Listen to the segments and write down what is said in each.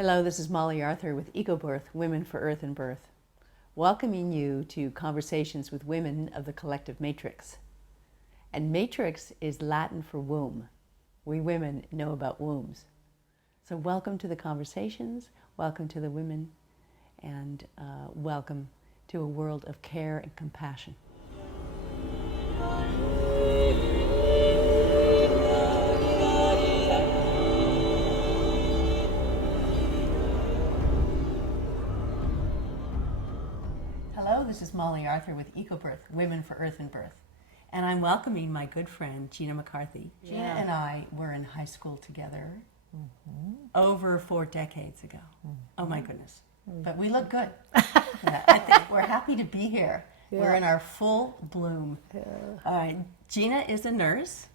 Hello, this is Molly Arthur with EcoBirth, Women for Earth and Birth, welcoming you to conversations with women of the collective matrix. And matrix is Latin for womb. We women know about wombs. So welcome to the conversations, welcome to the women, and welcome to a world of care and compassion. Hello, this is Molly Arthur with EcoBirth, Women for Earth and Birth. And I'm welcoming my good friend, Gena McCarthy. Yeah. Gena and I were in high school together over 4 decades ago. Oh my goodness. But we look good. Yeah, I think we're happy to be here. Yeah. We're in our full bloom. Yeah. Gena is a nurse.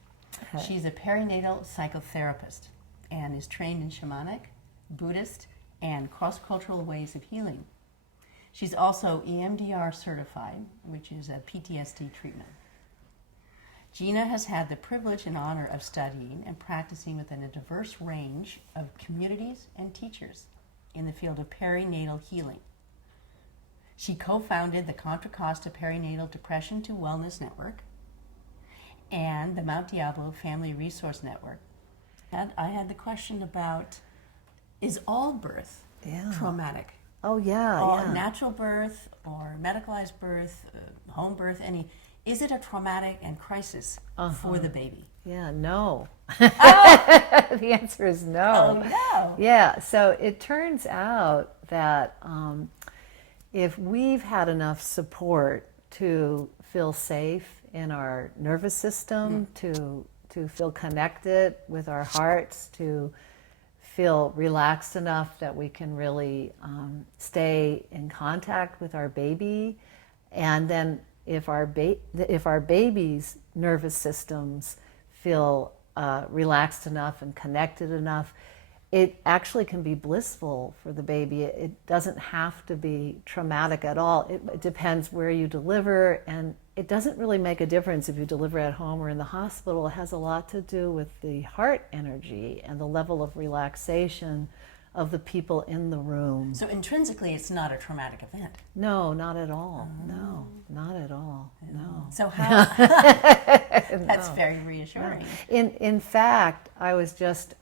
She's a perinatal psychotherapist and is trained in shamanic, Buddhist, and cross-cultural ways of healing. She's also EMDR certified, which is a PTSD treatment. Gena has had the privilege and honor of studying and practicing within a diverse range of communities and teachers in the field of perinatal healing. She co-founded the Contra Costa Perinatal Depression to Wellness Network and the Diablo Family Resource Network. And I had the question about, is all birth traumatic? Oh, yeah, Or natural birth or medicalized birth, home birth, is it a traumatic and crisis for the baby? Yeah, no. Oh! The answer is no. Oh, no. Yeah, so it turns out that if we've had enough support to feel safe in our nervous system, to feel connected with our hearts, to feel relaxed enough that we can really stay in contact with our baby, and then if our baby's nervous systems feel relaxed enough and connected enough, it actually can be blissful for the baby. It doesn't have to be traumatic at all. It depends where you deliver, and it doesn't really make a difference if you deliver at home or in the hospital. It has a lot to do with the heart energy and the level of relaxation of the people in the room. So intrinsically, it's not a traumatic event. No, not at all. No, not at all. No. So how? That's very reassuring. In fact, I was just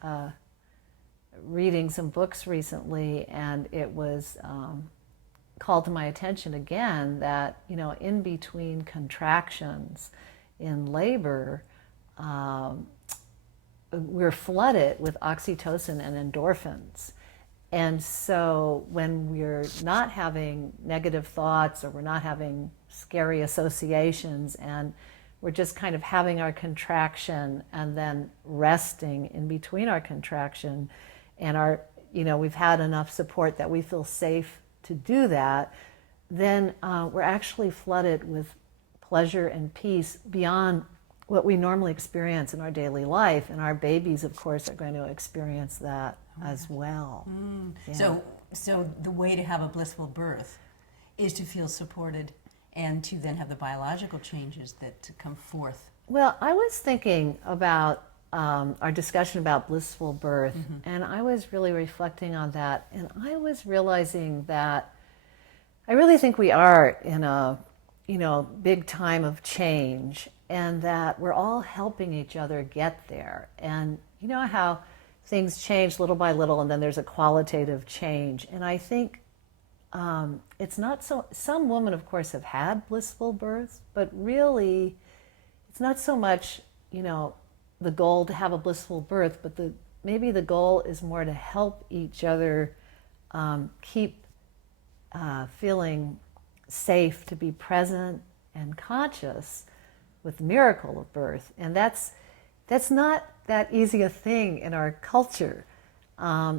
reading some books recently, and it was called to my attention again that, in between contractions in labor, we're flooded with oxytocin and endorphins. And so when we're not having negative thoughts, or we're not having scary associations, and we're just kind of having our contraction and then resting in between our contraction, and we've had enough support that we feel safe to do that, then we're actually flooded with pleasure and peace beyond what we normally experience in our daily life. And our babies, of course, are going to experience that as well. Yeah. So the way to have a blissful birth is to feel supported and to then have the biological changes that come forth. Well, I was thinking about our discussion about blissful birth, and I was really reflecting on that, and I was realizing that I really think we are in a big time of change, and that we're all helping each other get there. And you know how things change little by little, and then there's a qualitative change. And I think it's not so, some women of course have had blissful births, but really it's not so much the goal to have a blissful birth, but maybe the goal is more to help each other keep feeling safe, to be present and conscious with the miracle of birth. And that's not that easy a thing in our culture.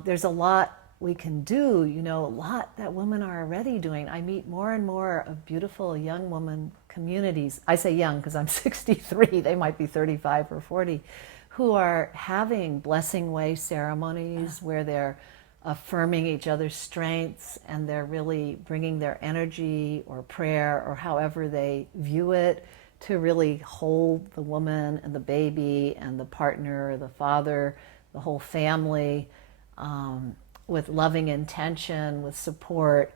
There's a lot we can do, a lot that women are already doing. I meet more and more of beautiful young woman communities. I say young because I'm 63, they might be 35 or 40, who are having blessing way ceremonies where they're affirming each other's strengths, and they're really bringing their energy or prayer or however they view it to really hold the woman and the baby and the partner, the father, the whole family. with loving intention, with support,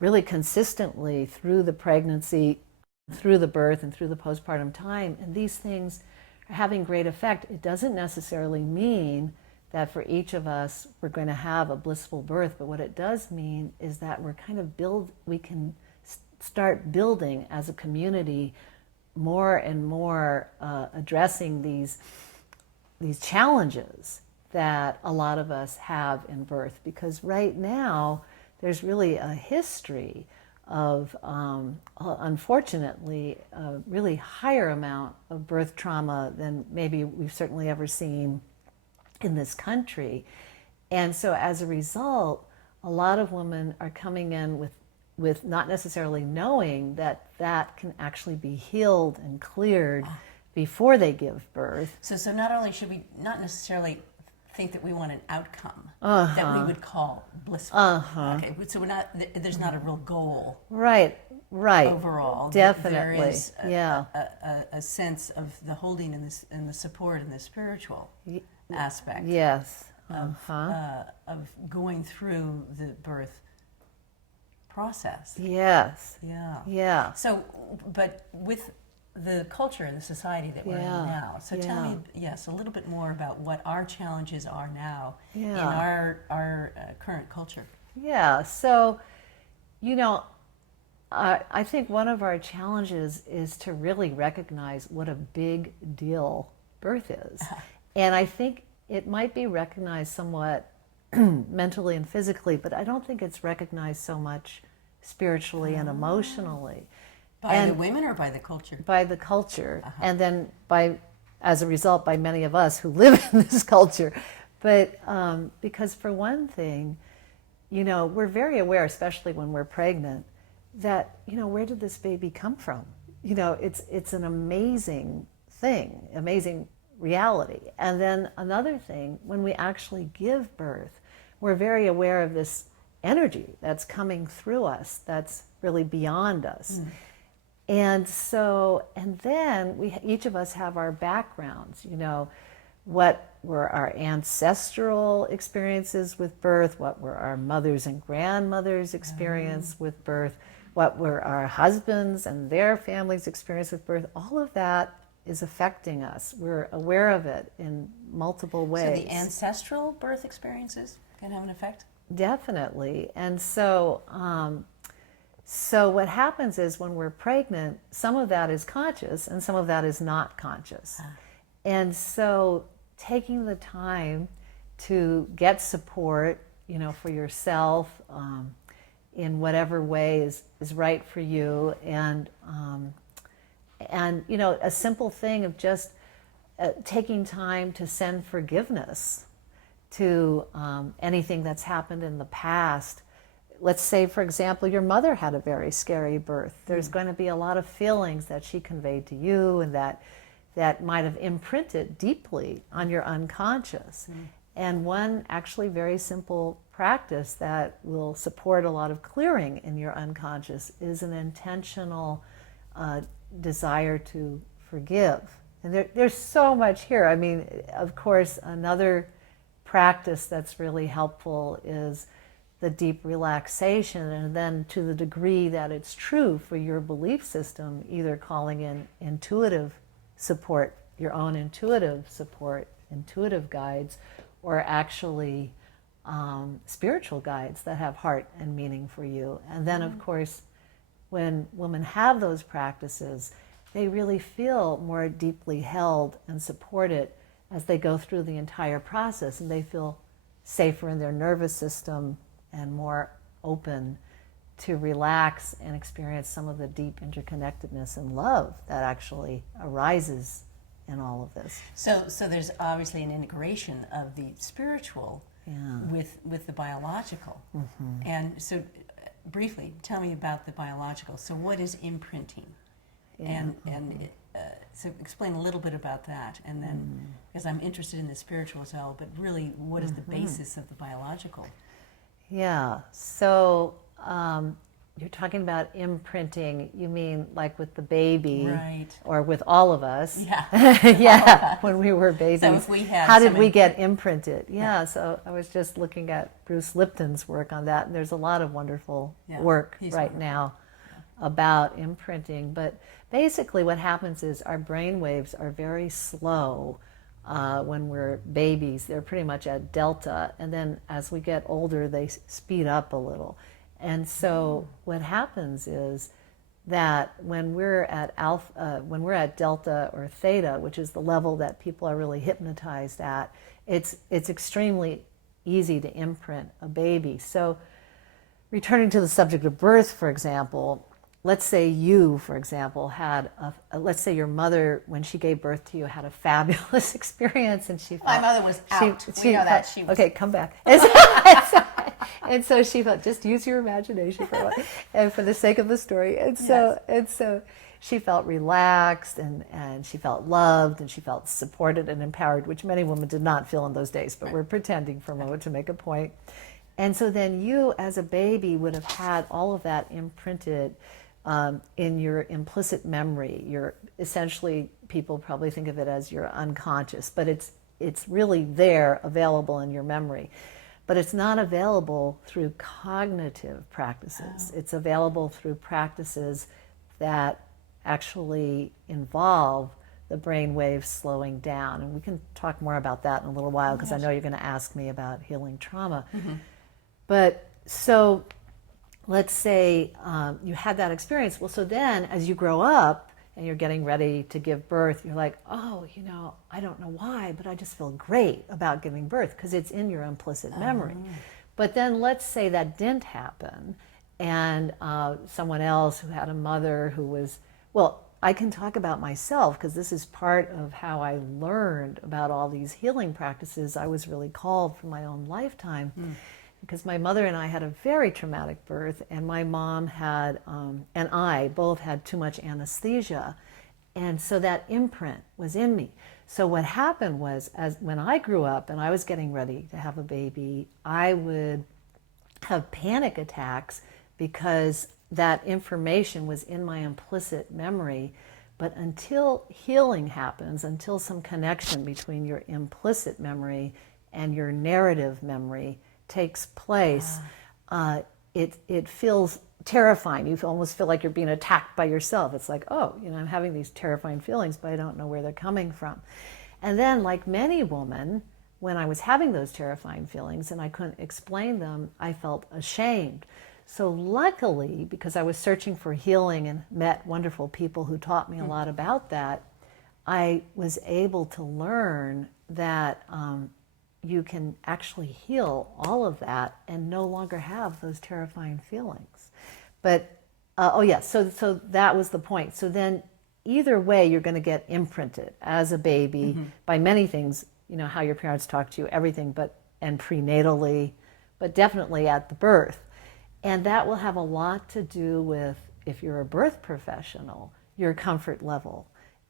really consistently through the pregnancy, through the birth, and through the postpartum time. And these things are having great effect. It doesn't necessarily mean that for each of us we're going to have a blissful birth, but what it does mean is that we can start building as a community more and more addressing these challenges that a lot of us have in birth. Because right now there's really a history of, unfortunately, a really higher amount of birth trauma than maybe we've certainly ever seen in this country. And so as a result, a lot of women are coming in with not necessarily knowing that that can actually be healed and cleared before they give birth. So not only should we not necessarily think that we want an outcome that we would call blissful. Okay, so there's not a real goal. Right. Overall, definitely. There is a sense of the holding and the support and the spiritual aspect. Yes. Of going through the birth process. Yes. Yeah. So, but with the culture and the society that we're in now. So tell me, a little bit more about what our challenges are now in our current culture. Yeah. So, I think one of our challenges is to really recognize what a big deal birth is. And I think it might be recognized somewhat mentally and physically, but I don't think it's recognized so much spiritually and emotionally. By the women or by the culture? By the culture. And then as a result, by many of us who live in this culture. But because for one thing, we're very aware, especially when we're pregnant, that, where did this baby come from? It's an amazing thing, amazing reality. And then another thing, when we actually give birth, we're very aware of this energy that's coming through us that's really beyond us. And then each of us have our backgrounds, what were our ancestral experiences with birth, what were our mothers and grandmothers' experience with birth, what were our husbands and their families' experience with birth. All of that is affecting us. We're aware of it in multiple ways. So the ancestral birth experiences can have an effect? Definitely. And so what happens is when we're pregnant, some of that is conscious and some of that is not conscious. And so taking the time to get support, for yourself in whatever way is right for you, and a simple thing of just taking time to send forgiveness to anything that's happened in the past. Let's say, for example, your mother had a very scary birth. There's going to be a lot of feelings that she conveyed to you and that might have imprinted deeply on your unconscious. And one actually very simple practice that will support a lot of clearing in your unconscious is an intentional desire to forgive. And there's so much here. I mean, of course, another practice that's really helpful is the deep relaxation, and then to the degree that it's true for your belief system, either calling in intuitive support, your own intuitive support, intuitive guides, or actually spiritual guides that have heart and meaning for you. And then, of course, when women have those practices, they really feel more deeply held and supported as they go through the entire process, and they feel safer in their nervous system and more open to relax and experience some of the deep interconnectedness and love that actually arises in all of this. So there's obviously an integration of the spiritual with the biological. And so briefly, tell me about the biological. So what is imprinting? So explain a little bit about that, and then, because I'm interested in the spiritual as well, but really, what is the basis of the biological? Yeah, so you're talking about imprinting, you mean like with the baby, Right. or with all of us? Yeah. Yeah, when we were babies. So if we had how did some we get imprinted? Yeah, so I was just looking at Bruce Lipton's work on that, and there's a lot of wonderful work he's right wonderful. now about imprinting. But basically what happens is our brain waves are very slow when we're babies. They're pretty much at delta, and then as we get older they speed up a little. And so what happens is that when we're at when we're at delta or theta, which is the level that people are really hypnotized at, it's extremely easy to imprint a baby. So returning to the subject of birth, for example, let's say you, for example, had let's say your mother, when she gave birth to you, had a fabulous experience, and she felt, My mother was out. We know that she was. Okay, come back. And so she felt, just use your imagination for a while, and for the sake of the story. And so she felt relaxed, and she felt loved, and she felt supported and empowered, which many women did not feel in those days, but we're pretending for a moment to make a point. And so then you, as a baby, would have had all of that imprinted in your implicit memory. You're essentially, people probably think of it as your unconscious, but it's really there, available in your memory. But it's not available through cognitive practices. It's available through practices that actually involve the brain waves slowing down. And we can talk more about that in a little while, because I know you're going to ask me about healing trauma. But so let's say you had that experience. Well, so then as you grow up and you're getting ready to give birth, you're like, oh, I don't know why, but I just feel great about giving birth, because it's in your implicit memory. But then let's say that didn't happen, and someone else who had a mother who was, well, I can talk about myself, because this is part of how I learned about all these healing practices. I was really called from my own lifetime. Because my mother and I had a very traumatic birth, and my mom had, and I both had too much anesthesia. And so that imprint was in me. So what happened was, when I grew up and I was getting ready to have a baby, I would have panic attacks because that information was in my implicit memory. But until healing happens, until some connection between your implicit memory and your narrative memory takes place, it feels terrifying. You almost feel like you're being attacked by yourself. It's like, oh, I'm having these terrifying feelings, but I don't know where they're coming from. And then, like many women, when I was having those terrifying feelings and I couldn't explain them, I felt ashamed. So luckily, because I was searching for healing and met wonderful people who taught me a lot about that, I was able to learn that you can actually heal all of that and no longer have those terrifying feelings. But, so that was the point. So then either way, you're going to get imprinted as a baby by many things, how your parents talk to you, everything, and prenatally, but definitely at the birth. And that will have a lot to do with, if you're a birth professional, your comfort level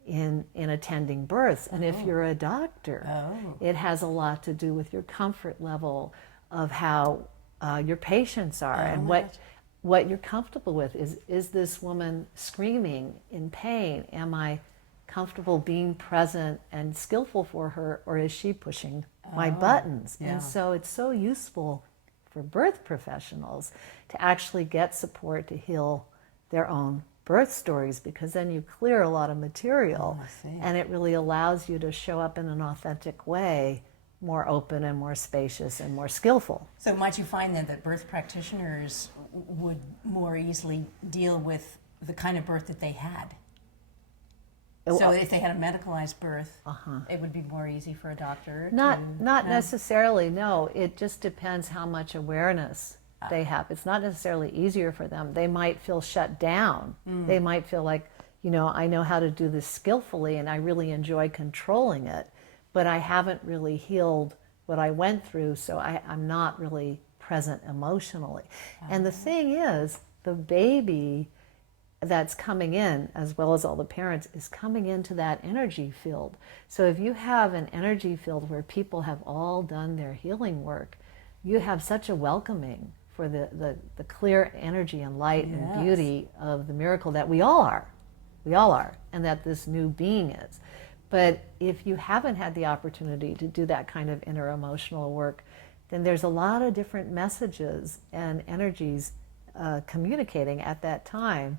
in attending births. And if you're a doctor, it has a lot to do with your comfort level of how your patients are, and what you're comfortable with. Is this woman screaming in pain? Am I comfortable being present and skillful for her, or is she pushing my buttons? And so it's so useful for birth professionals to actually get support to heal their own birth stories, because then you clear a lot of material, and it really allows you to show up in an authentic way, more open and more spacious and more skillful. So might you find then that birth practitioners would more easily deal with the kind of birth that they had? So if they had a medicalized birth, it would be more easy for a doctor? Not necessarily, no. It just depends how much awareness they have. It's not necessarily easier for them. They might feel shut down. They might feel like, I know how to do this skillfully and I really enjoy controlling it, but I haven't really healed what I went through, so I'm not really present emotionally. And the thing is, the baby that's coming in, as well as all the parents, is coming into that energy field. So if you have an energy field where people have all done their healing work, you have such a welcoming for the clear energy and light Yes. and beauty of the miracle that we all are. We all are, and that this new being is. But if you haven't had the opportunity to do that kind of inner emotional work, then there's a lot of different messages and energies communicating at that time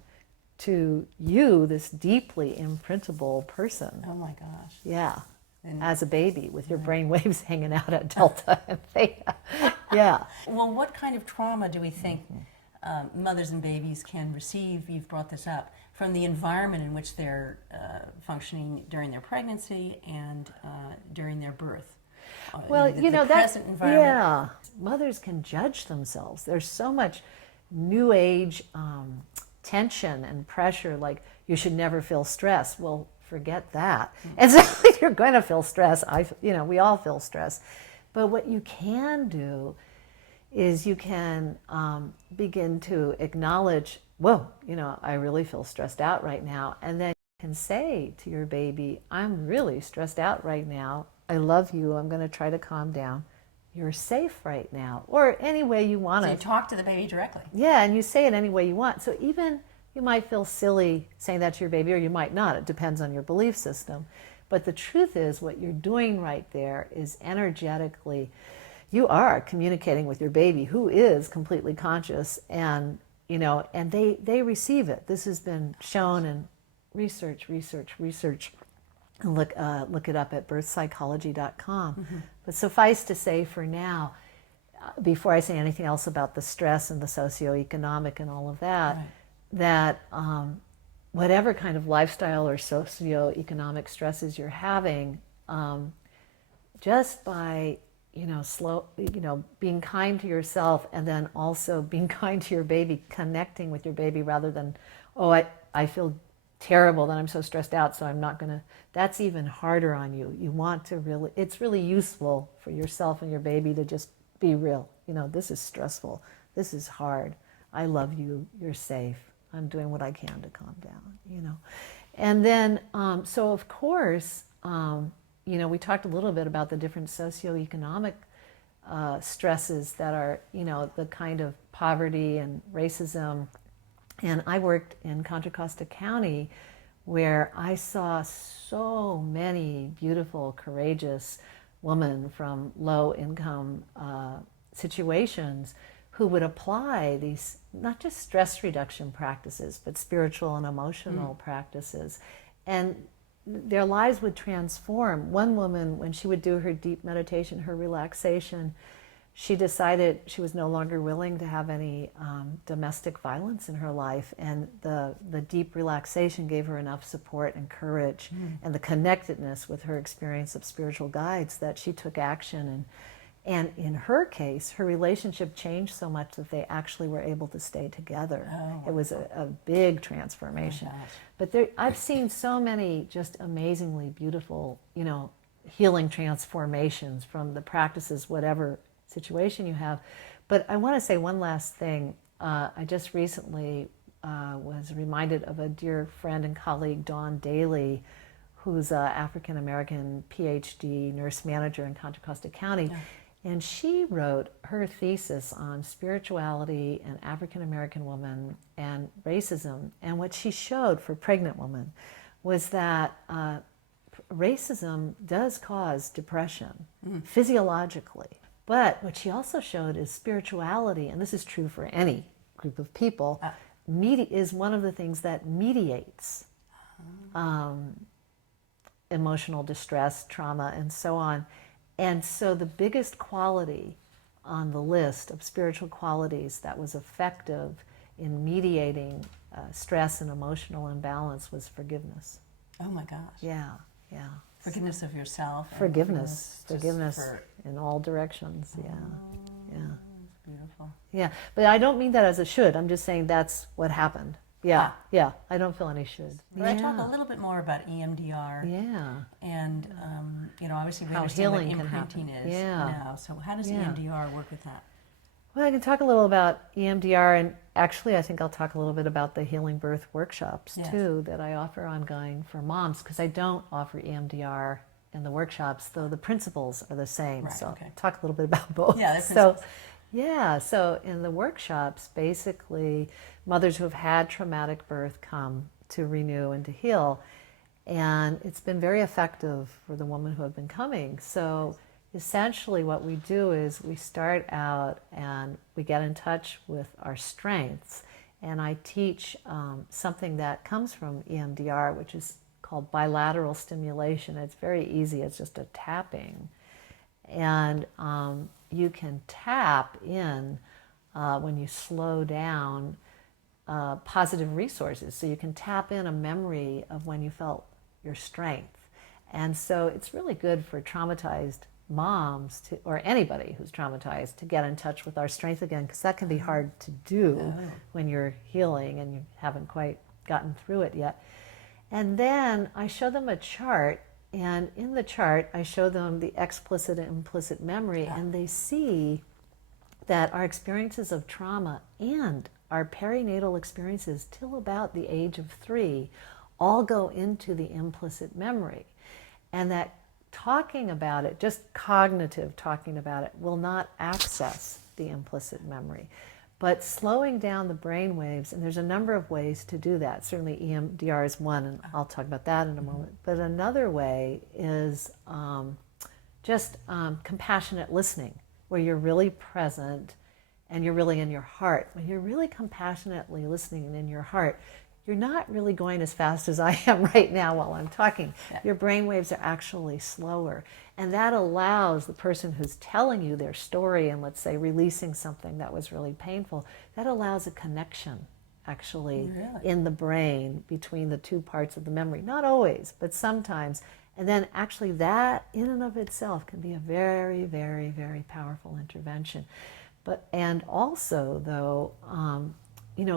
to you, this deeply imprintable person. Oh my gosh. Yeah. And As a baby with your brain waves hanging out at delta and theta. Yeah. well, what kind of trauma do we think mothers and babies can receive? You've brought this up from the environment in which they're functioning during their pregnancy and during their birth. Well, the that, present environment. yeah, mothers can judge themselves. There's so much new age tension and pressure, like you should never feel stress. Well, forget that. And so you're going to feel stress. We all feel stress. But what you can do is you can begin to acknowledge, whoa, I really feel stressed out right now. And then you can say to your baby, I'm really stressed out right now. I love you. I'm going to try to calm down. You're safe right now. Or any way you want So to. you talk to the baby directly. Yeah, and you say it any way you want. So even you might feel silly saying that to your baby, or you might not. It depends on your belief system. But the truth is, what you're doing right there is energetically, you are communicating with your baby, who is completely conscious, and and they receive it. This has been shown in research. And look it up at birthpsychology.com. Mm-hmm. But suffice to say for now, before I say anything else about the stress and the socioeconomic and all of that, Right. that whatever kind of lifestyle or socioeconomic stresses you're having, just by being kind to yourself, and then also being kind to your baby, connecting with your baby rather than, I feel terrible that I'm so stressed out, so I'm not going to, that's even harder on you. You want to really, it's really useful for yourself and your baby to just be real. This is stressful. This is hard. I love you. You're safe. I'm doing what I can to calm down, And then, so of course, we talked a little bit about the different socioeconomic stresses that are, the kind of poverty and racism. And I worked in Contra Costa County, where I saw so many beautiful, courageous women from low-income situations who would apply these, not just stress reduction practices, but spiritual and emotional practices. And their lives would transform. One woman, when she would do her deep meditation, her relaxation, she decided she was no longer willing to have any domestic violence in her life, and the deep relaxation gave her enough support and courage and the connectedness with her experience of spiritual guides that she took action. And in her case, her relationship changed so much that they actually were able to stay together. Oh, it was a big transformation. Oh my gosh. But I've seen so many just amazingly beautiful, healing transformations from the practices, whatever situation you have. But I want to say one last thing. I just recently was reminded of a dear friend and colleague, Dawn Daly, who's an African-American PhD nurse manager in Contra Costa County. Yeah. And she wrote her thesis on spirituality and African-American women and racism. And what she showed for pregnant women was that racism does cause depression physiologically. But what she also showed is spirituality, and this is true for any group of people, is one of the things that mediates emotional distress, trauma, and so on. And so the biggest quality on the list of spiritual qualities that was effective in mediating stress and emotional imbalance was forgiveness. Oh my gosh. Yeah. Forgiveness of yourself. And Forgiveness for, in all directions. Yeah. beautiful. Yeah, but I don't mean that as a should. I'm just saying that's what happened. Yeah. I don't feel any should. But I talk a little bit more about EMDR. Yeah. And obviously we How understand what healing can imprinting happen. is Yeah. now. So how does EMDR work with that? Well, I can talk a little about EMDR, and actually I think I'll talk a little bit about the Healing Birth workshops too that I offer ongoing for moms, because I don't offer EMDR in the workshops, though the principles are the same. Right, so okay. talk a little bit about both. Yeah, the So, principles. Yeah, so in the workshops, basically, mothers who have had traumatic birth come to renew and to heal. And it's been very effective for the women who have been coming. So essentially, what we do is we start out and we get in touch with our strengths. And I teach something that comes from EMDR, which is called bilateral stimulation. It's very easy, it's just a tapping. And you can tap in when you slow down positive resources. So you can tap in a memory of when you felt your strength. And so it's really good for traumatized moms to, or anybody who's traumatized, to get in touch with our strength again, because that can be hard to do when you're healing and you haven't quite gotten through it yet. And then I show them a chart, and in the chart I show them the explicit and implicit memory, and they see that our experiences of trauma and our perinatal experiences till about the age of 3 all go into the implicit memory. And that talking about it, just cognitive talking about it, will not access the implicit memory. But slowing down the brain waves, and there's a number of ways to do that. Certainly EMDR is one, and I'll talk about that in a moment. But another way is just compassionate listening, where you're really present and you're really in your heart. When you're really compassionately listening and in your heart, you're not really going as fast as I am right now while I'm talking. Your brain waves are actually slower. And that allows the person who's telling you their story and, let's say, releasing something that was really painful, that allows a connection actually in the brain between the two parts of the memory. Not always, but sometimes. And then actually that in and of itself can be a very, very, very powerful intervention. And also, though,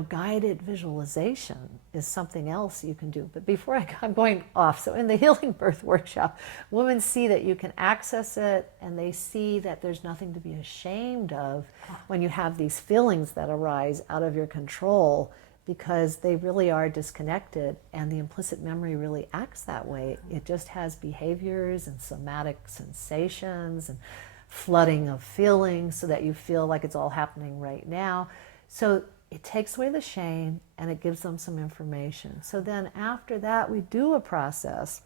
guided visualization is something else you can do. But before I'm going off, so in the Healing Birth Workshop, women see that you can access it, and they see that there's nothing to be ashamed of when you have these feelings that arise out of your control, because they really are disconnected, and the implicit memory really acts that way. It just has behaviors and somatic sensations and flooding of feelings so that you feel like it's all happening right now. So it takes away the shame and it gives them some information. So then after that, we do a process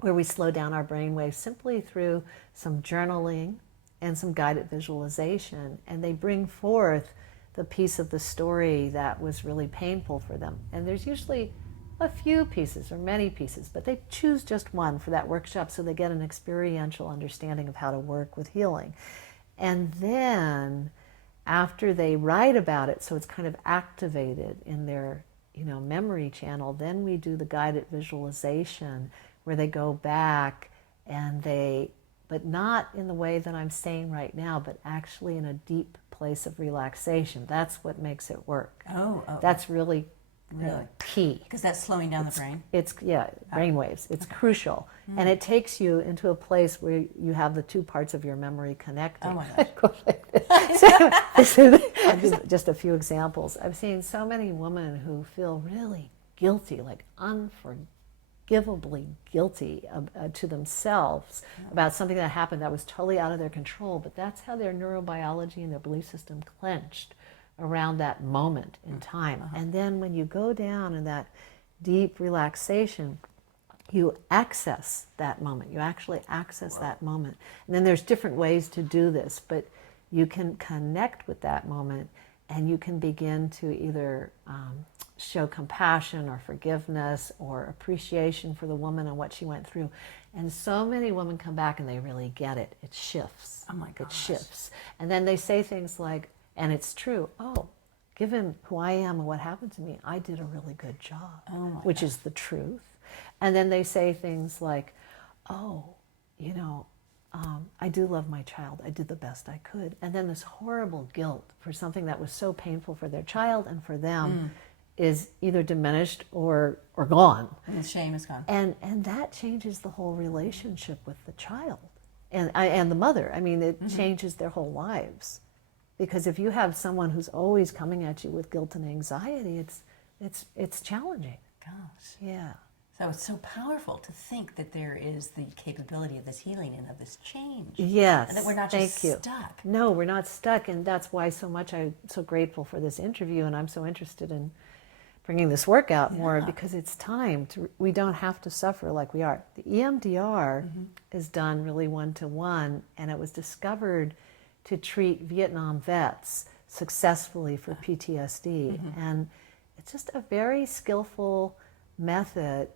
where we slow down our brainwaves simply through some journaling and some guided visualization, and they bring forth the piece of the story that was really painful for them. And there's usually a few pieces or many pieces, but they choose just one for that workshop so they get an experiential understanding of how to work with healing. And then after they write about it, so it's kind of activated in their memory channel, then we do the guided visualization where they go back and but not in the way that I'm saying right now, but actually in a deep place of relaxation. That's what makes it work. That's really key. Because that's slowing down the brain? It's, brain waves. It's crucial. And it takes you into a place where you have the two parts of your memory connecting. Oh my gosh. So, I'll give just a few examples. I've seen so many women who feel really guilty, like unforgivably guilty to themselves about something that happened that was totally out of their control, but that's how their neurobiology and their belief system clenched around that moment in time. And then when you go down in that deep relaxation, you access that moment. You actually access that moment. And then there's different ways to do this, but you can connect with that moment, and you can begin to either show compassion or forgiveness or appreciation for the woman and what she went through. And so many women come back and they really get it. It shifts. Oh my gosh. It shifts. And then they say things like, and it's true, given who I am and what happened to me, I did a really good job, which is the truth. And then they say things like, I do love my child. I did the best I could. And then this horrible guilt for something that was so painful for their child and for them is either diminished or gone. And the shame is gone. And that changes the whole relationship with the child and the mother. I mean, it changes their whole lives. Because if you have someone who's always coming at you with guilt and anxiety, it's challenging. Gosh. Yeah. So it's so powerful to think that there is the capability of this healing and of this change. Yes, And that we're not just stuck. No, we're not stuck, and that's why I'm so grateful for this interview, and I'm so interested in bringing this work out more, because it's time to. We don't have to suffer like we are. The EMDR is done really one-to-one, and it was discovered to treat Vietnam vets successfully for PTSD, and it's just a very skillful method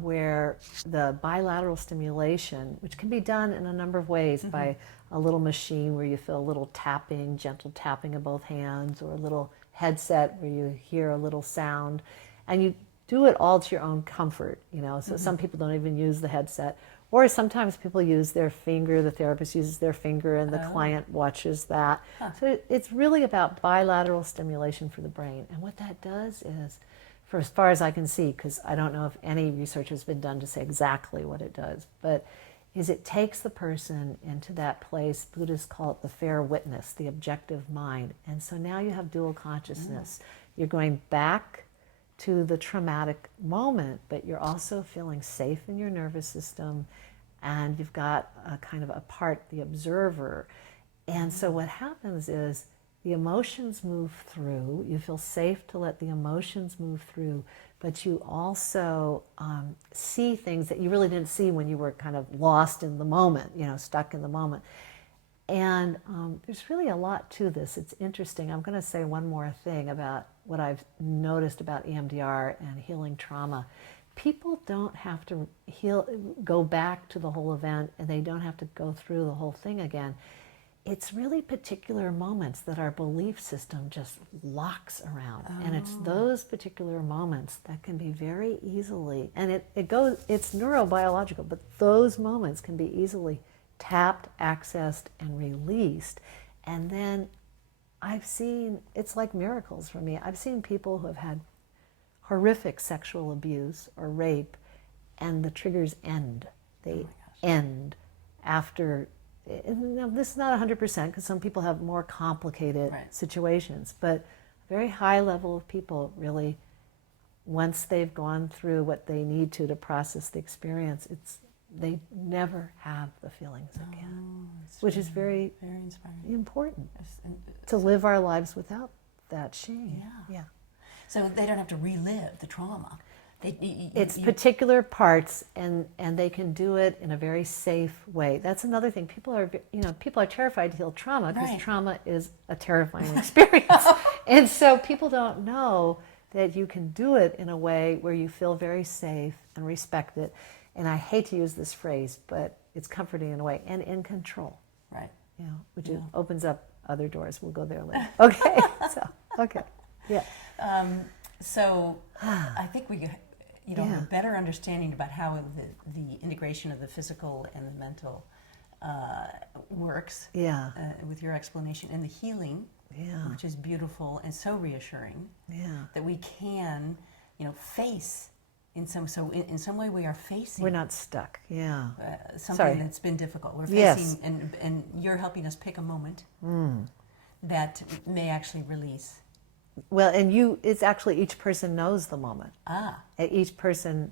where the bilateral stimulation, which can be done in a number of ways by a little machine where you feel a little tapping, gentle tapping of both hands, or a little headset where you hear a little sound, and you do it all to your own comfort, so some people don't even use the headset, or sometimes people use their finger, the therapist uses their finger and the client watches that. So it's really about bilateral stimulation for the brain, and what that does is, for as far as I can see, because I don't know if any research has been done to say exactly what it does, but is it takes the person into that place. Buddhists call it the fair witness, the objective mind. And so now you have dual consciousness. You're going back to the traumatic moment, but you're also feeling safe in your nervous system, and you've got a kind of a part, the observer. And so what happens is the emotions move through. You feel safe to let the emotions move through, but you also see things that you really didn't see when you were kind of lost in the moment, stuck in the moment. And there's really a lot to this. It's interesting. I'm going to say one more thing about what I've noticed about EMDR and healing trauma. People don't have to go back to the whole event, and they don't have to go through the whole thing again. It's really particular moments that our belief system just locks around. And it's those particular moments that can be very easily, and it's neurobiological, but those moments can be easily tapped, accessed, and released. And then it's like miracles for me. I've seen people who have had horrific sexual abuse or rape, and the triggers end. They end after. Now, this is not 100%, because some people have more complicated situations, but a very high level of people really, once they've gone through what they need to process the experience, they never have the feelings again, which is very, very inspiring. Important to live our lives without that shame. Yeah. So they don't have to relive the trauma. It's particular parts, and they can do it in a very safe way. That's another thing. People are terrified to heal trauma, because trauma is a terrifying experience. And so people don't know that you can do it in a way where you feel very safe and respected. And I hate to use this phrase, but it's comforting in a way, and in control. Right. Which opens up other doors. We'll go there later. Okay. Yeah. So I think we have a better understanding about how the integration of the physical and the mental works with your explanation, and the healing, which is beautiful and so reassuring, that we can face in some way we are facing. We're not stuck. Something that's been difficult. We're facing, and you're helping us pick a moment that may actually release. Well, and it's actually each person knows the moment. Each person.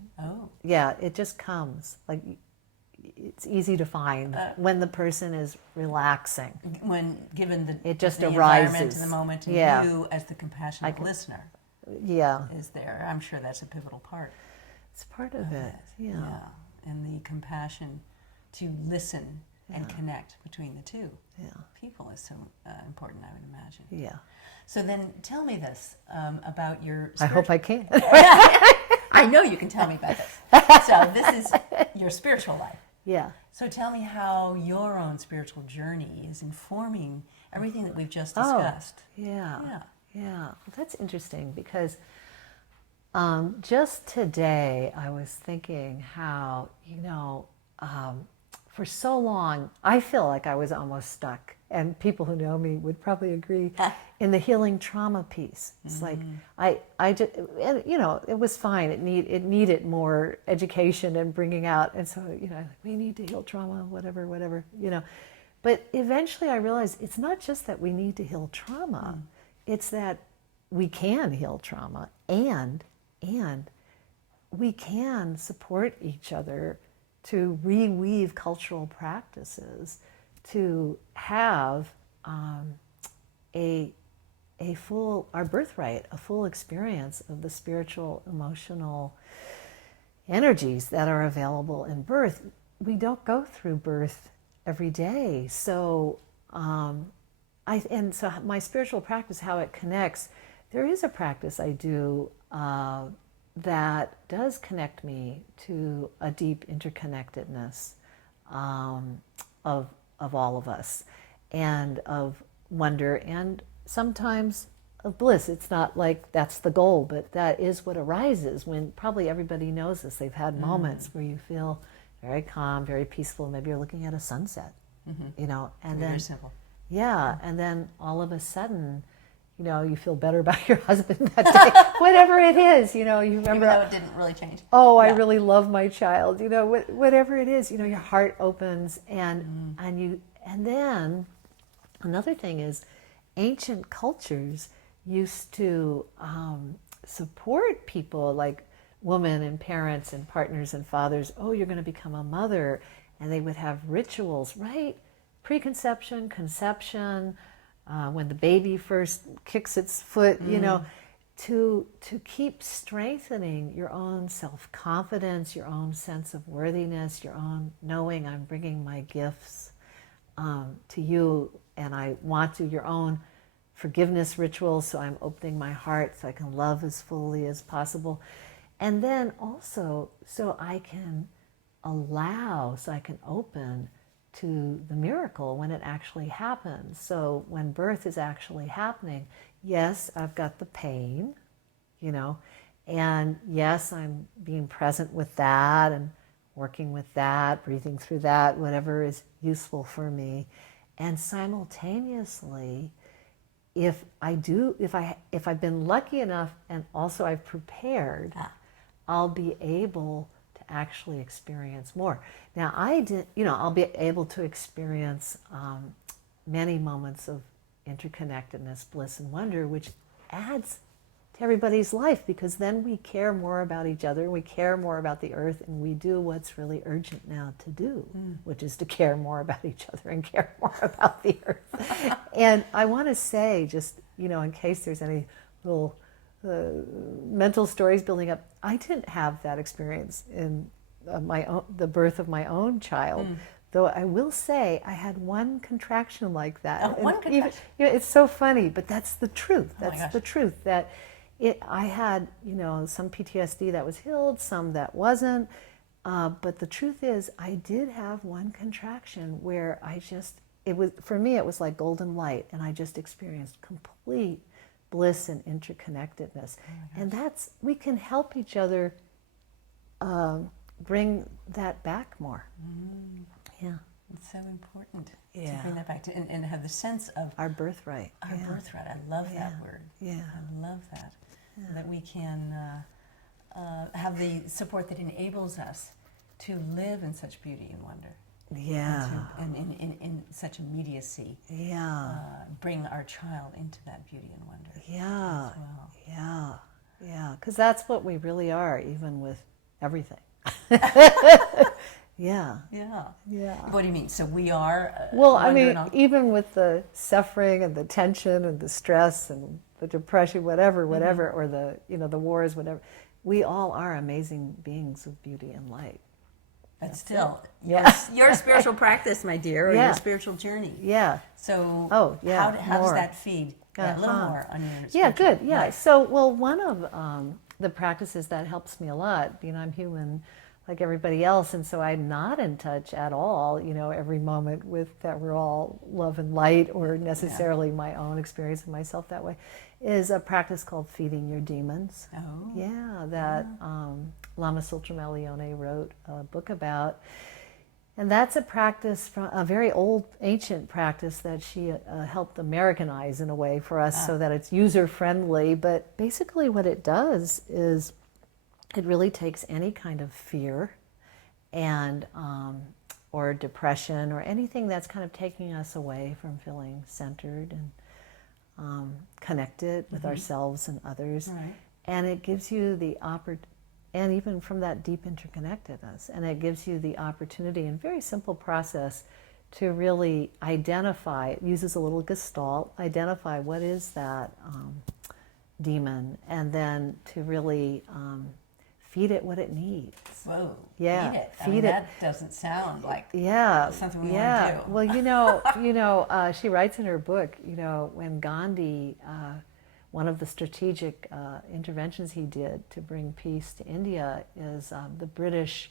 It just comes. Like, it's easy to find when the person is relaxing. When given the arises. Environment and the moment, and you as the compassionate listener is there. I'm sure that's a pivotal part. It's part of it. And the compassion to listen and connect between the two people is so important, I would imagine. So then tell me this about your I hope I can. I know you can tell me about this. So this is your spiritual life. So tell me how your own spiritual journey is informing everything that we've just discussed. Well, that's interesting, because just today I was thinking how, for so long, I feel like I was almost stuck, and people who know me would probably agree, in the healing trauma piece. It's like, I just, it was fine. It needed more education and bringing out, and so, we need to heal trauma, whatever. But eventually I realized it's not just that we need to heal trauma, it's that we can heal trauma, and we can support each other to reweave cultural practices to have a full, our birthright, a full experience of the spiritual, emotional energies that are available in birth. We don't go through birth every day. So, so my spiritual practice, how it connects, there is a practice I do that does connect me to a deep interconnectedness of all of us, and of wonder, and sometimes of bliss. It's not like that's the goal, but that is what arises when, probably everybody knows this, they've had moments where you feel very calm, very peaceful. Maybe you're looking at a sunset, you know, and Very then simple. yeah, and then all of a sudden, you know, you feel better about your husband that day. Whatever it is, you know, you remember. Even though it didn't really change. Oh, I really love my child. You know, whatever it is, you know, your heart opens, and then another thing is, ancient cultures used to support people like women and parents and partners and fathers. Oh, you're going to become a mother, and they would have rituals, right? Preconception, conception, when the baby first kicks its foot, you know, to keep strengthening your own self-confidence, your own sense of worthiness, your own knowing, I'm bringing my gifts to you, and I want to, your own forgiveness rituals, so I'm opening my heart so I can love as fully as possible. And then also so I can open to the miracle when it actually happens. So when birth is actually happening, yes, I've got the pain, you know, and yes, I'm being present with that and working with that, breathing through that, whatever is useful for me. And simultaneously, if I've been lucky enough and also I've prepared, I'll be able to actually experience more. Now I'll be able to experience many moments of interconnectedness, bliss, and wonder, which adds to everybody's life, because then we care more about each other, we care more about the earth, and we do what's really urgent now to do, which is to care more about each other and care more about the earth. And I want to say, just, you know, in case there's any little mental stories building up, I didn't have that experience in the birth of my own child. Though I will say I had one contraction like that. One contraction? Even, you know, it's so funny, but that's the truth. Oh That's the truth. That I had, you know, some PTSD that was healed, some that wasn't. But the truth is, I did have one contraction where for me, it was like golden light, and I just experienced complete bliss and interconnectedness. And we can help each other bring that back more. Yeah. It's so important to Yeah. bring that back to, and have the sense of Our birthright. our birthright. I love that word. Yeah. I love that. That we can have the support that enables us to live in such beauty and wonder. Yeah. And in such immediacy. Yeah. Bring our child into that beauty and wonder. Yeah. As well. Yeah. Yeah. Because that's what we really are, even with everything. Yeah. Yeah. Yeah. What do you mean? So we are. Well, I wonder mean, and all- even with the suffering and the tension and the stress and the depression, whatever, or the, you know, the wars, whatever, we all are amazing beings of beauty and light. But still, Yeah. your spiritual practice, my dear, or Yeah. your spiritual journey. Yeah. So, Oh, yeah, how does more. that feed? Yeah, a little more on your Yeah, spiritual good. Yeah. life. So, well, one of the practices that helps me a lot, you know, I'm human like everybody else, and so I'm not in touch at all, you know, every moment with that we're all love and light, or necessarily my own experience of myself that way, is a practice called feeding your demons. Oh. Yeah, that Lama Sultramelione wrote a book about. And that's a practice, from a very old, ancient practice that she helped Americanize in a way for us so that it's user-friendly. But basically what it does is it really takes any kind of fear and or depression or anything that's kind of taking us away from feeling centered and connected with ourselves and others. Right. And it gives you the and even from that deep interconnectedness. And it gives you the opportunity in a very simple process to really identify, it uses a little gestalt, identify what is that demon, and then to really feed it what it needs. Whoa, Yeah, feed it. feed it. That doesn't sound like something we want to do. Well, she writes in her book, when Gandhi, one of the strategic interventions he did to bring peace to India is the British,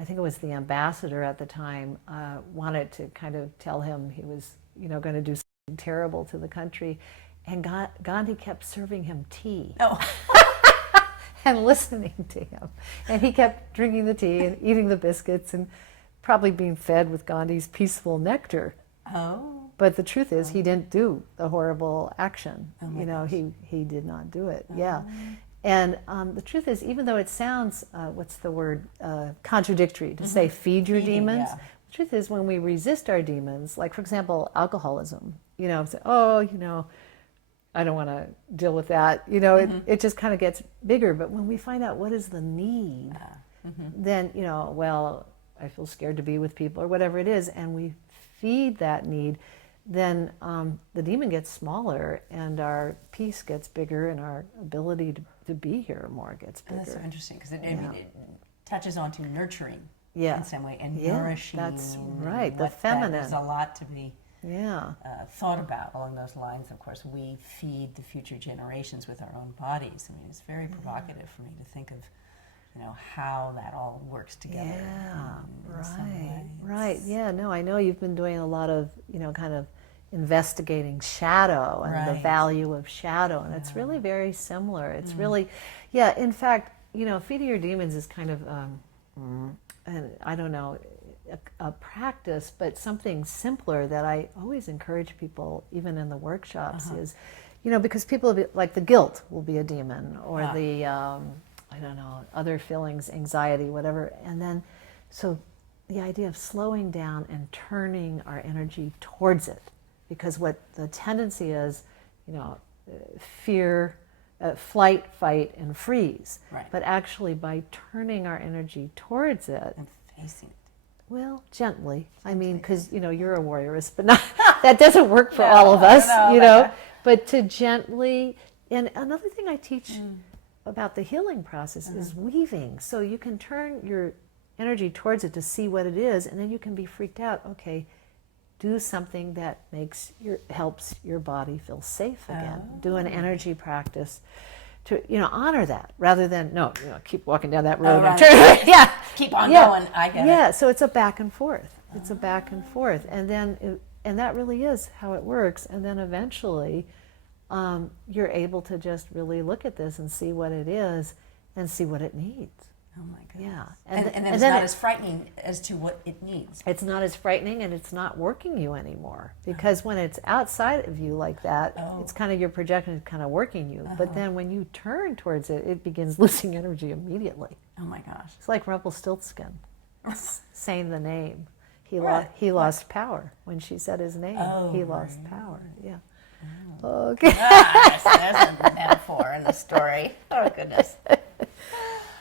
I think it was the ambassador at the time, wanted to kind of tell him he was, going to do something terrible to the country, and Gandhi kept serving him tea. Oh. And listening to him. And he kept drinking the tea and eating the biscuits and probably being fed with Gandhi's peaceful nectar. Oh. But the truth is, he didn't do the horrible action. Oh he did not do it. Yeah. And the truth is, even though it sounds, contradictory to say feed your Feeding, demons, yeah. the truth is when we resist our demons, like for example, alcoholism, say, I don't want to deal with that. It just kind of gets bigger. But when we find out what is the need, then, I feel scared to be with people or whatever it is, and we feed that need, then the demon gets smaller and our peace gets bigger and our ability to be here more gets bigger. That's so interesting because it touches on to nurturing Yeah. in some way and Yeah, nourishing. that's and right, the what that- feminine. There's a lot to be Yeah. thought about along those lines. Of course, we feed the future generations with our own bodies. I mean, it's very provocative for me to think of, how that all works together. Yeah, in some ways. right. Yeah, no, I know you've been doing a lot of, kind of investigating shadow and the Right. value of shadow, and it's really very similar. It's really, in fact, feeding your demons is kind of, and I don't know, a practice, but something simpler that I always encourage people, even in the workshops, is, because people, like the guilt will be a demon, or the, I don't know, other feelings, anxiety, whatever. And then, so the idea of slowing down and turning our energy towards it, because what the tendency is, fear, flight, fight, and freeze. Right. But actually, by turning our energy towards it, And facing it. well, gently. I mean, because you're a warriorist, but not that doesn't work for No, all of us, I don't know. But to gently. And another thing I teach about the healing process is weaving. So you can turn your energy towards it to see what it is, and then you can be freaked out. Okay, do something that helps your body feel safe again. Do an energy practice to honor that, rather than keep walking down that road and turn. Keep on going. I get it. Yeah, so it's a back and forth. It's a back and forth, and then and that really is how it works. And then eventually, you're able to just really look at this and see what it is and see what it needs. Oh my goodness. Yeah, And then it's not as frightening as to what it needs. It's not as frightening, and it's not working you anymore, because when it's outside of you like that, it's kind of your projection kind of working you. But then when you turn towards it, it begins losing energy immediately. Oh my gosh. It's like Rumpelstiltskin saying the name. He lost power when she said his name. He lost power. Yeah. Okay. There's a metaphor in the story. Oh goodness.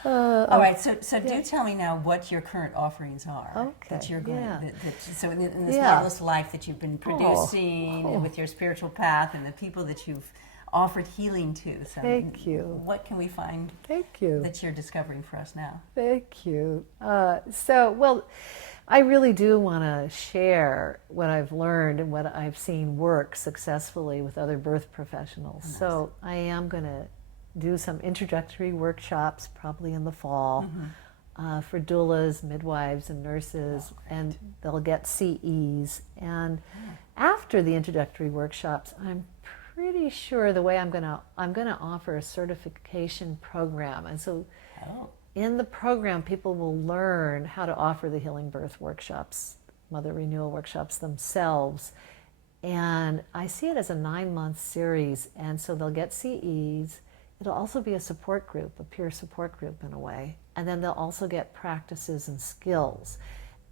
All right, so do tell me now what your current offerings are. That you're going. So in this marvelous life that you've been producing with your spiritual path and the people that you've offered healing to. So Thank you. What can we find? Thank you. That you're discovering for us now. Thank you. I really do want to share what I've learned and what I've seen work successfully with other birth professionals. Nice. So I am going to do some introductory workshops probably in the fall for doulas, midwives, and nurses, and they'll get CEs. And after the introductory workshops, I'm pretty sure the way I'm going to offer a certification program. And so in the program, people will learn how to offer the healing birth workshops, mother renewal workshops themselves. And I see it as a 9-month series, and so they'll get CEs. It'll also be a support group, a peer support group in a way. And then they'll also get practices and skills.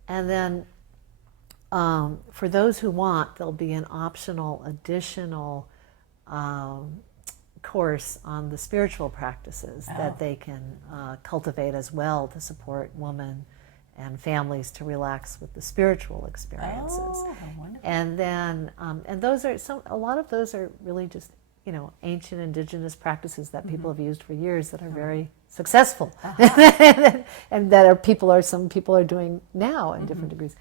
And then for those who want, there'll be an optional additional course on the spiritual practices that they can cultivate as well to support women and families to relax with the spiritual experiences. Oh, how wonderful. And then, and those are a lot of those are really just, ancient indigenous practices that people have used for years that are very successful, and that some people are doing now in different degrees.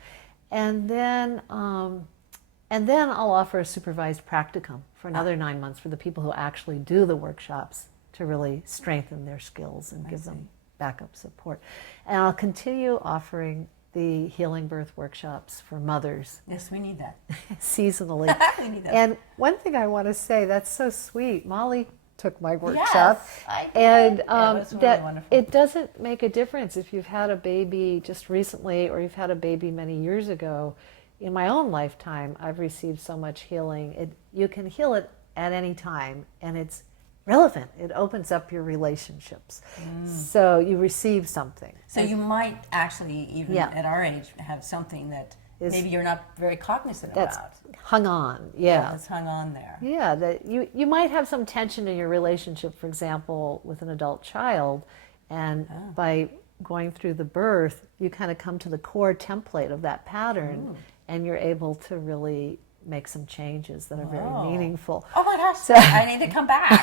And then I'll offer a supervised practicum for another 9 months for the people who actually do the workshops to really strengthen their skills and give them backup support. And I'll continue offering the healing birth workshops for mothers. Yes, we need that. Seasonally. We need that. And one thing I want to say, that's so sweet. Molly took my workshop. Yes, I did. And It was really that wonderful. it doesn't make a difference if you've had a baby just recently or you've had a baby many years ago. In my own lifetime, I've received so much healing. You can heal it at any time, and it's relevant. It opens up your relationships. So you receive something. So you might actually, even at our age, have something that maybe you're not very cognizant that's about. hung on. That's hung on there. Yeah, that you might have some tension in your relationship, for example, with an adult child, and by going through the birth, you kind of come to the core template of that pattern, and you're able to really make some changes that are very meaningful. Oh my gosh, I need to come back.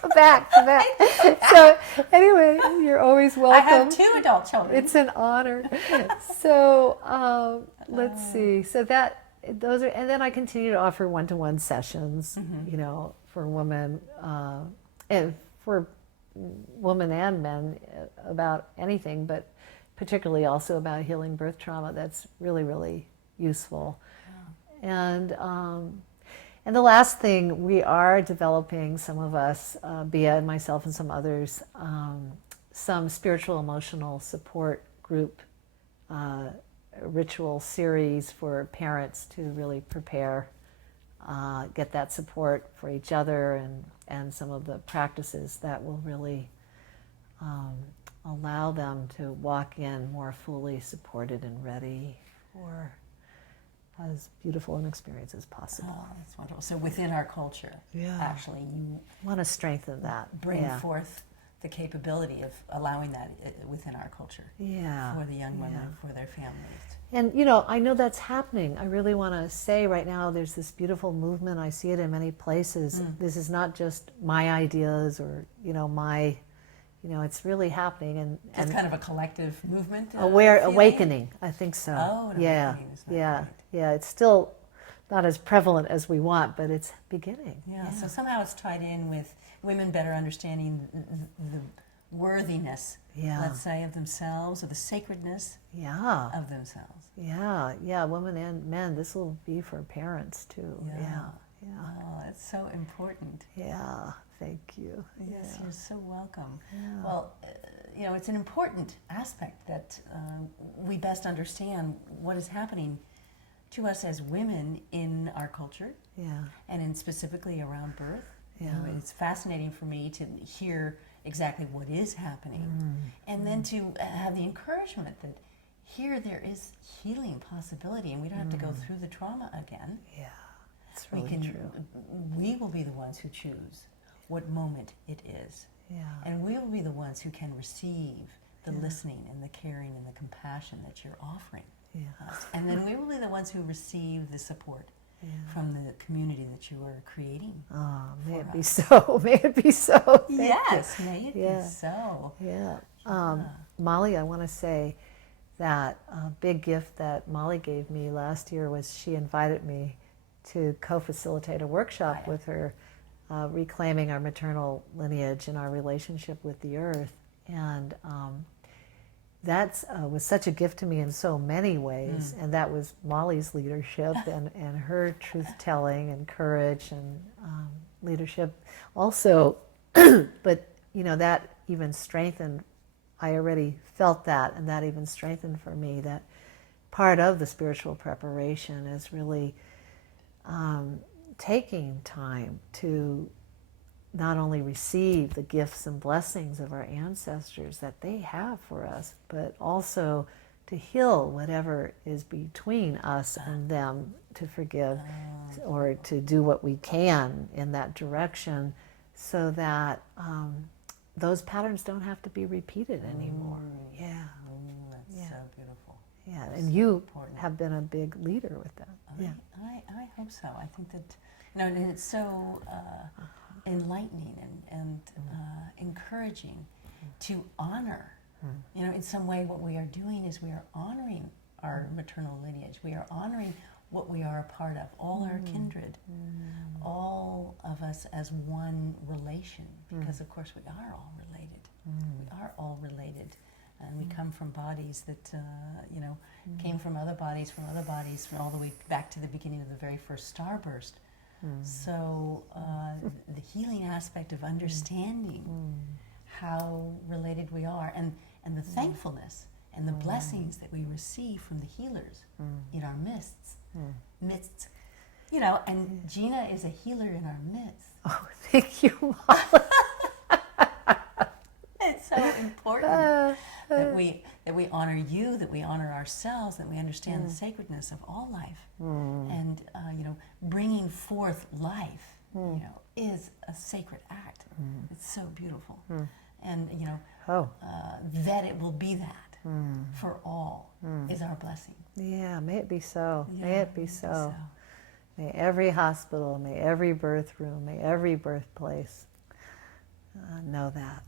Come back. So anyway, you're always welcome. I have 2 adult children. It's an honor. So let's see. So those are, and then I continue to offer one-to-one sessions, for women and for women and men about anything, but particularly also about healing birth trauma. That's really, really useful. And the last thing, we are developing, some of us, Bea and myself and some others, some spiritual emotional support group ritual series for parents to really prepare, get that support for each other, and some of the practices that will really allow them to walk in more fully supported and ready for as beautiful an experience as possible. Oh, that's wonderful. So within our culture, actually, you want to strengthen that. bring forth the capability of allowing that within our culture for the young women, for their families. And I know that's happening. I really want to say right now there's this beautiful movement. I see it in many places. This is not just my ideas or it's really happening, and It's kind of a collective movement. Awakening. I think so. Oh, awakening is not great. It's still not as prevalent as we want, but it's beginning. Yeah. So somehow it's tied in with women better understanding the worthiness, let's say, of themselves, or the sacredness of themselves. Yeah, women and men. This will be for parents too. Yeah. Oh, it's so important. Yeah, thank you. Yes, you're so welcome. Yeah. Well, it's an important aspect that we best understand what is happening to us as women in our culture, and specifically around birth. It's fascinating for me to hear exactly what is happening, and then to have the encouragement that here there is healing possibility, and we don't have to go through the trauma again. Yeah, it's really true. We will be the ones who choose what moment it is, and we will be the ones who can receive the listening and the caring and the compassion that you're offering us, and then we will be the ones who receive the support from the community that you are creating. Oh, may it be so. May it be so. Thank you. May it be so. Yeah. Molly, I want to say that a big gift that Molly gave me last year was she invited me to co-facilitate a workshop with her, reclaiming our maternal lineage and our relationship with the earth. And that was such a gift to me in so many ways, and that was Molly's leadership and her truth-telling and courage and leadership also. But that even strengthened, I already felt that, and that even strengthened for me that part of the spiritual preparation is really taking time to not only receive the gifts and blessings of our ancestors that they have for us, but also to heal whatever is between us and them, to forgive or to do what we can in that direction, so that those patterns don't have to be repeated anymore. Yeah. That's so beautiful. Yeah, That's and so you important. have been a big leader with that. Yeah. I hope so. I think that, and it's so enlightening and encouraging to honor. In some way, what we are doing is we are honoring our maternal lineage. We are honoring what we are a part of, all our kindred, all of us as one relation, because of course we are all related. We are all related, and we come from bodies that, came from other bodies, from all the way back to the beginning of the very first starburst. So the healing aspect of understanding how related we are, and the thankfulness and the blessings that we receive from the healers in our midst. And Gena is a healer in our midst. Oh, thank you, Molly. It's so important that we honor you, that we honor ourselves, that we understand the sacredness of all life, and bringing forth life, is a sacred act. It's so beautiful, and that it will be that for all is our blessing. Yeah, may it be so. Yeah, may it be so. May every hospital, may every birth room, may every birthplace know that.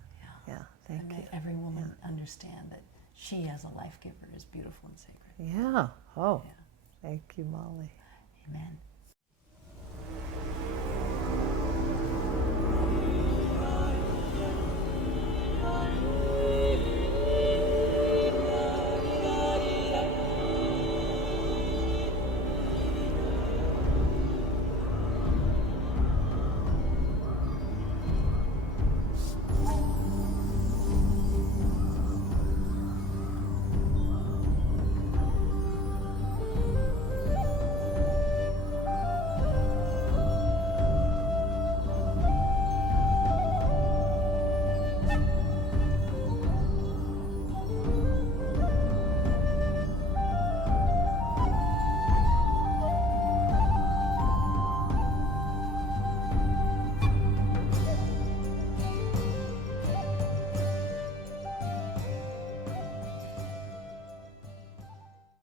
Yeah, thank And you. may every woman understand that she, as a life giver, is beautiful and sacred. Yeah. Oh, Yeah. thank you, Molly. Amen.